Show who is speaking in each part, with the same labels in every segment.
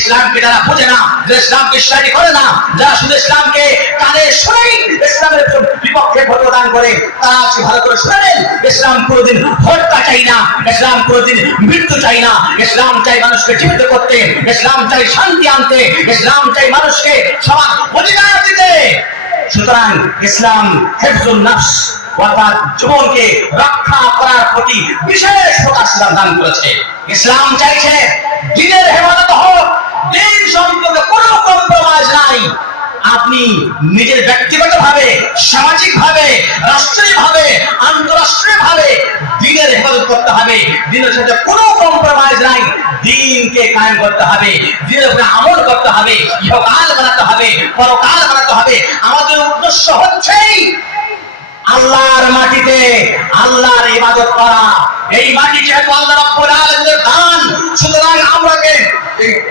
Speaker 1: ইসলামকে যারা বোঝে না যারা ইসলামকে স্টাডি করে না, যারা শুধু ইসলামকে কানে শুনেই ইসলামের বিপক্ষে ভোটদান করে, তারা আজকে ভালো করে শুনে নেন, ইসলাম কোনোদিন হত্যা চাই না, ইসলাম কোনোদিন মৃত্যু চাই না, ইসলাম চাই মানুষকে জীবিত করতে, ইসলাম চাই শান্তি আনতে, ইসলাম চাই মানুষকে সমান অধিকার দিতে। সুতরাং ইসলাম হেফজুল নাফস, অর্থাৎ জীবনকে রক্ষা করার প্রতি বিশেষ প্রকাশ দান করেছে। ইসলাম চাইছে দিনের হেফাজত। আপনি নিজের ব্যক্তিগত ভাবে সামাজিক ভাবে রাষ্ট্রীয় ভাবে আন্তরাষ্ট্রীয় ভাবে দিনের হেফাজত করতে হবে। দিনের সাথে কোনো কম্প্রোমাইজ নাই। দিনকে কায়েম করতে হবে। দিনের উপরে আমল করতে হবে। ইহকাল বানাতে হবে, পরকাল বানাতে হবে। আমাদের উদ্দেশ্য হচ্ছেই আল্লাহর মাটিতে আল্লাহর ইবাদত করা। এই মাটি যেহেতু আল্লাহ রাব্বুল আলামিনের দান, সুতরাং আমরাকে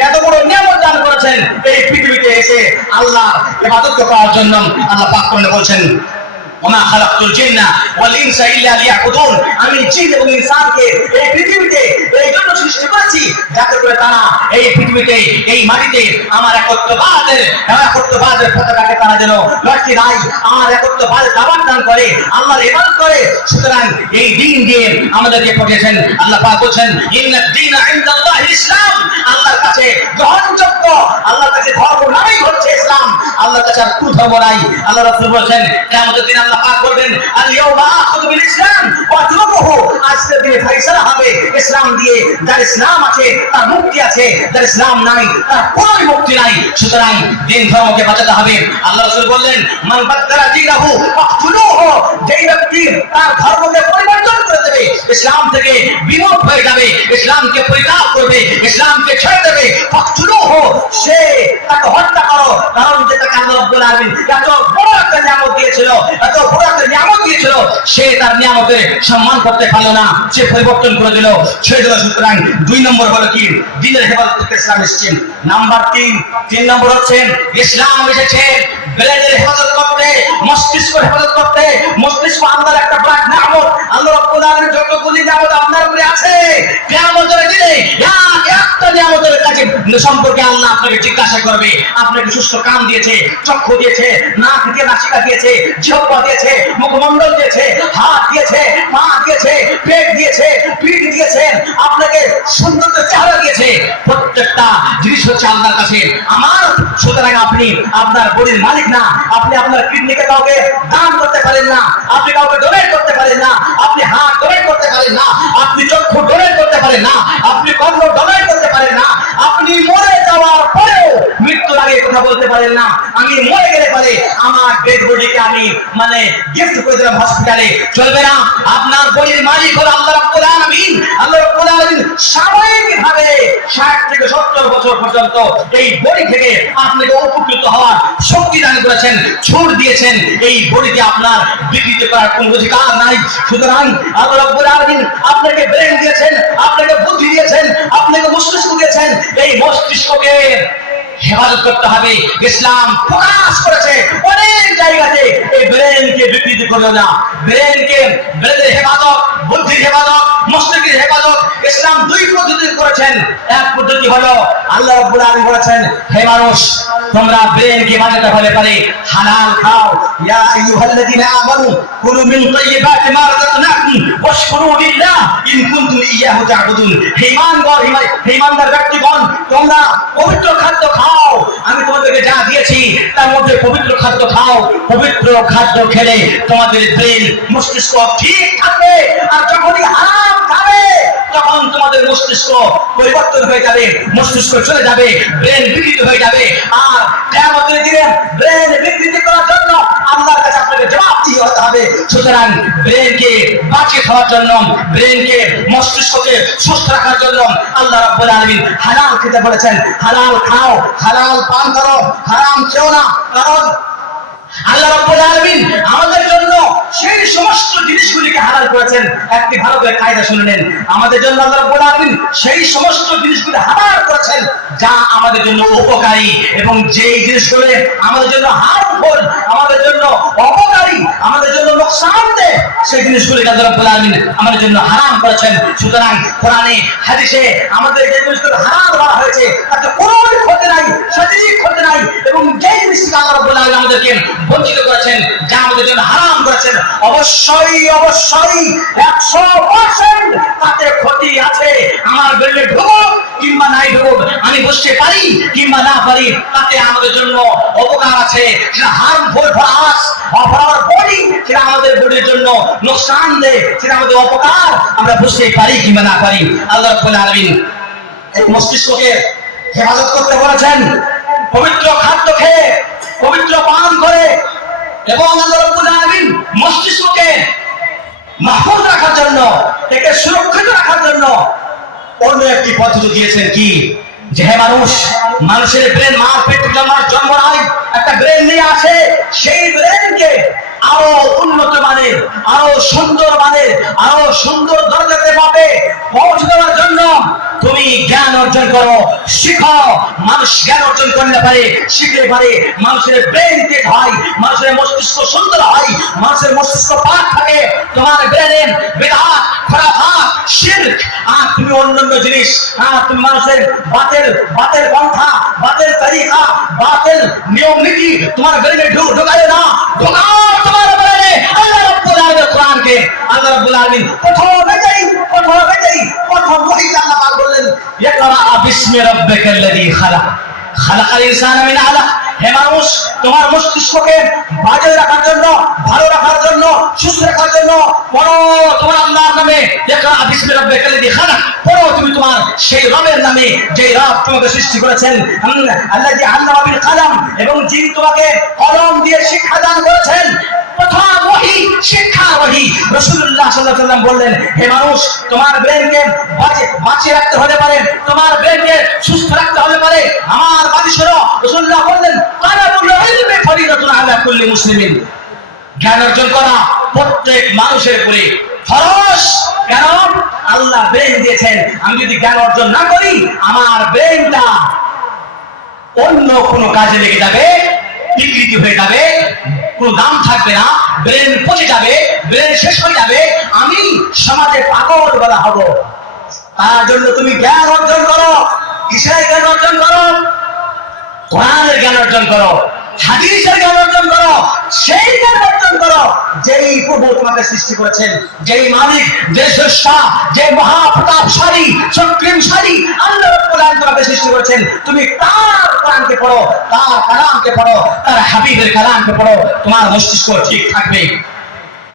Speaker 1: এত বড় নিয়ামত দান করেছেন এই পৃথিবীতে। এসে আল্লাহ ইবাদত করার জন্য আল্লাহ পাক করে বলছেন, ওমা খালাকতুল জিন্না ওয়াল ইনসা ইল্লা লিয়াবুদুন। আমি জিন এবং ইনসানকে এই পৃথিবীতে, এই জন্য সৃষ্টি করেছি যাতে করে তারা এই পৃথিবীতে, এই মাটিতে আমার একত্ববাদের একত্ববাদের পতাকাকে তারা যেন আমার একত্ববাদের দাবার দান করে, আল্লাহর করে। সুতরাং এই দিন দিয়ে আমাদেরকে পাঠিয়েছেন আল্লাহ পাক বলছেন ইসলাম। আল্লাহর কাছে নাই। আল্লাহ রাসূল বলেছেন, কিয়ামতের দিন আল্লাহ পাক আল ইয়াউমা আখুযু বিল ইসলাম ওয়া আজকের দিনে ফয়সালা হবে ইসলাম দিয়ে যার ইসলাম আছে, তার মুক্তি আছে, যার ইসলাম নাই, তার কোনো মুক্তি নাই। সুতরাং দিন ধর্মকে বাঁচাতে হবে। আল্লাহ রাসূল বললেন, মান দীনাহু ফাকতুলুহু। যেই ব্যক্তি তার ধর্মকে পরিবর্তন করে দেবে, ইসলাম থেকে বিমুখ হয়ে যাবে, ইসলামকে পরিত্যাগ করবে, ইসলামকে ছেড়ে দেবে, ফাকতুলুহু, সে তাকে হত্যা করো। কারণ যে তাকে আল্লাহ রাব্বুল আলামিন এত বড় একটা নিয়ামত দিয়েছিল, এত বড় একটা নিয়ামত দিয়েছিল, সে তার নিয়ামতের সম্মান করতে পারল না, সে পরিবর্তন করে দিল। ছেড়ে দিল সুতরাং দুই নম্বর হলো কি? দিনের হেফাজত করতে ইসলাম এসেছেন। নাম্বার তিন তিন নম্বর হচ্ছে ইসলাম এসেছে। ব্রেনের হেফাজত করতে মস্তিষ্ক হেফাজত করতে, মস্তিষ্ক আল্লাহর একটা ব্রাক নিয়ামত। আল্লাহ রাব্বুল আলামিন যতগুলি নিয়ামত আপনার উপরে আছে একটা নিয়ামতের কাছে সম্পর্কে আল্লাহ আপনাকে জিজ্ঞাসা করবে। আপনাকে সুস্থ কান দিয়েছে, চক্ষু দিয়েছে, নাক দিয়ে নাসিকা দিয়েছে, জিহ্বা দিয়েছে, মুখমণ্ডল দিয়েছে, হাত দিয়েছে, পা দিয়েছে, পেট দিয়েছে, পিঠ দিয়েছেন আপনাকে সুন্দর চেহারা দিয়েছে। প্রত্যেকটা জিনিস হচ্ছে আল্লাহর কাছে। আমার, সুতরাং আপনি আপনার বডির মালিক না। আপনি আপনার কিডনিকে কাউকে দান করতে পারেন না। আপনি কাউকে ডোনেট করতে পারেন না। আপনি হাত ডোনেট করতে পারেন না। আপনি চক্ষু ডোনেট করতে পারেন না। আগে কথা বলতে পারেন না। আমি মরে গেলে পরে আমার ডেড বডিকে আমি মানে গিফট করে দিলাম হসপিটালে চলবে না। আপনার বডির মালিক হলো আল্লাহ রাব্বুল আলামিন। আল্লাহ রাব্বুল আলামিন সাময়িকভাবে 60 থেকে 70 বছর পর্যন্ত এই বডি থেকে আপনাকে উপকৃত হওয়ার শক্তি দান করেছেন ছুট দিয়েছেন। এই বডিতে আপনার বিকৃত করার কোনো অধিকার নাই। সুতরাং আল্লাহ রাব্বুল আলামিন আপনাকে ব্রেন দিয়েছেন, আপনাকে হেফাজত করতে হবে। ইসলাম প্রকাশ করেছে। অনেক জায়গাতে এই ব্রেনকে বিকৃত করল না। ব্রেনকে ব্রেনের হেফাজত, বুদ্ধির হেফাজত মস্তিষ্কের হেফাজত, ইসলাম দুই পদ্ধতি করেছেন। এক পদ্ধতি হলো আল্লাহ রাব্বুল বলেছেন, হে মানুষ, তোমরা ব্রেনকে বাঁচাতে হলে পারে হালাল খাও। ইয়া আমানু, কুলু মিন তাইয়্যিবাতি মা রাযাকনাকুম, ওয়াশকুরু লিল্লাহ, ইন কুনতুম তা'বুদুন। হে ঈমানদার হে ঈমানদার ব্যক্তিগণ, তোমরা পবিত্র খাদ্য খাও। আমি তোমাদেরকে যা দিয়েছি, তার মধ্যে পবিত্র খাদ্য খাও। পবিত্র খাদ্য খেলে তোমাদের ব্রেন মস্তিষ্ক ঠিক থাকবে। আর যখনই হারাম খাবে মস্তিষ্ক পরিবর্তন হয়ে যাবে, মস্তিষ্ক চলে যাবে ব্রেন বিকৃত হয়ে যাবে। আর কেয়ামতের দিনে ব্রেন বিকৃতি করার জন্য আল্লাহর কাছে আপনাকে জবাব দিয়ে হতে হবে। সুতরাং ব্রেনকে বাঁচিয়ে খাওয়ার জন্য ব্রেনকে মস্তিষ্ককে সুস্থ রাখার জন্য আল্লাহ রাব্বুল আলামিন হালাল খেতে বলেছেন, হালাল খাও, হালাল পান করো, হারাম খেও না। কারণ আল্লাহ রব্বুল আলামিন আমাদের জন্য সেই সমস্ত জিনিসগুলিকে হালাল করেছেন। একটি ভালো করে কায়দা শুনে নেন। আমাদের জন্য আল্লাহ রব্বুল আলামিন সেই সমস্ত জিনিসগুলি হালাল করেছেন যা আমাদের জন্য উপকারী এবং যেই জিনিসগুলি আমাদের জন্য হার্মফুল আমাদের জন্য অপকারী, আমাদের জন্য লোকসান দেয়, সেই জিনিসগুলিকে আল্লাহ রব্বুল আলামিন আমাদের জন্য হারাম করেছেন। সুতরাং কোরআনে, হাদিসে আমাদের যে জিনিসগুলো হারাম করা হয়েছে, তাতে কোনো ক্ষতি নাই, শারীরিক ক্ষতি নাই এবং যে জিনিসটা আল্লাহ রব্বুল আলামিন আমাদেরকে করেছেন, যা আমাদের জন্য হারাম করেছেন, অবশ্যই অবশ্যই একশো পার্সেন্ট তাতে ক্ষতি আছে। আমার বেলে ঢুকুক, কিংবা নাই ঢুকুক, আমি বুঝতে পারি, কিংবা না পারি, তাতে আমাদের জন্য উপকার আছে। সেটা harmful for us for our body সেটা আমাদের বডির জন্য নোকসান দেয় সেটা আমাদের অপকার, আমরা বুঝতে পারি, কিংবা না পারি। আল্লাহ রাব্বুল আলামিন মস্তিষ্ককে হেফাজত করতে বলেছেন, পবিত্র খাদ্য খেয়ে পবিত্র পান করে এবং আল্লাহ মস্তিষ্ককে মাহফুজ রাখার জন্য, একে সুরক্ষিত রাখার জন্য অন্য একটি পদ্ধতি দিয়েছেন কি? যে মানুষ, মানুষের ব্রেন মা পেট জন্ম একটা ব্রেন নিয়ে আসে, সেই ব্রেনকে আরও উন্নত মানের, আরও সুন্দর মানের, আরও সুন্দর দরজাতে পাবে পৌঁছে দেওয়ার তুমি জ্ঞান অর্জন করো, শিখো। মানুষ জ্ঞান অর্জন পারে পারে। মানুষের ব্রেন তেজ হয়, মানুষের মস্তিষ্ক সুন্দর হয়, মানুষের মস্তিষ্ক পাক থাকে। তোমার ব্রেনের শিরক। আর তুমি অন্যান্য জিনিস, আর তুমি মানুষের বাতের বাতের পন্থা, বাতের তারিকা, বাতের নিয়ম নীতি, তোমার ব্রেনে ঢুক ঢোকায় না। ঢোকাও তোমার ব্রেনে আল্লাহ রাব্বুল আলামিন আল্লাহ পাক বললেন ইকরা বিসমি খালাক। খালাকাল ইনসানা মিন আলাক হে মানুষ, তোমার মস্তিষ্ককে বাজে রাখার জন্য, ভালো রাখার জন্য, সুস্থ রাখার জন্য পড়ো তোমার আল্লাহর নামে পড়ো তুমি তোমার সেই রবের নামে যে রব তোমাকে সৃষ্টি করেছেন। আল্লাহ আল্লামা বিল কালাম এবং যিনি তোমাকে কলম দিয়ে শিক্ষা দান করেছেন প্রথম ওহী, শিক্ষা ওহী। রাসূলুল্লাহ বললেন, হে মানুষ, তোমার ব্রেনকে বাঁচিয়ে রাখতে হতে পারে, তোমার ব্রেনকে সুস্থ রাখতে হতে পারে। আমার শোনো রাসূলুল্লাহ বললেন তালাবুল ইলমি ফরিদাতুন আলা কুল্লি জ্ঞান অর্জন করা প্রত্যেক মানুষের উপরে ফরজ। কেন? আল্লাহ ব্রেন দিয়েছেন। আমি যদি জ্ঞান অর্জন না করি, আমার ব্রেনটা অন্য কোনো কাজে লেগে যাবে, বিকৃতি হয়ে যাবে। কোনো দাম থাকবে না ব্রেন পচে যাবে ব্রেন শেষ হয়ে যাবে, আমি সমাজে পাগল বলা হব। তার জন্য তুমি জ্ঞান অর্জন করো কিসের জ্ঞান অর্জন করো, কোরআনের জ্ঞান অর্জন করো। হাদিসের জ্ঞান অর্জন করো, সেই জ্ঞান অর্জন করো, যেই প্রভু তোমাকে সৃষ্টি করেছেন, যেই মালিক যে স্রষ্টা যে মহাপ্রতাপশালী কোরআন তোমাকে সৃষ্টি করেছেন। তুমি তার কোরআনকে পড়ো, তার কালামকে পড়ো, তার হাবিবের কালামকে পড়ো, তোমার মস্তিষ্ক ঠিক থাকবে।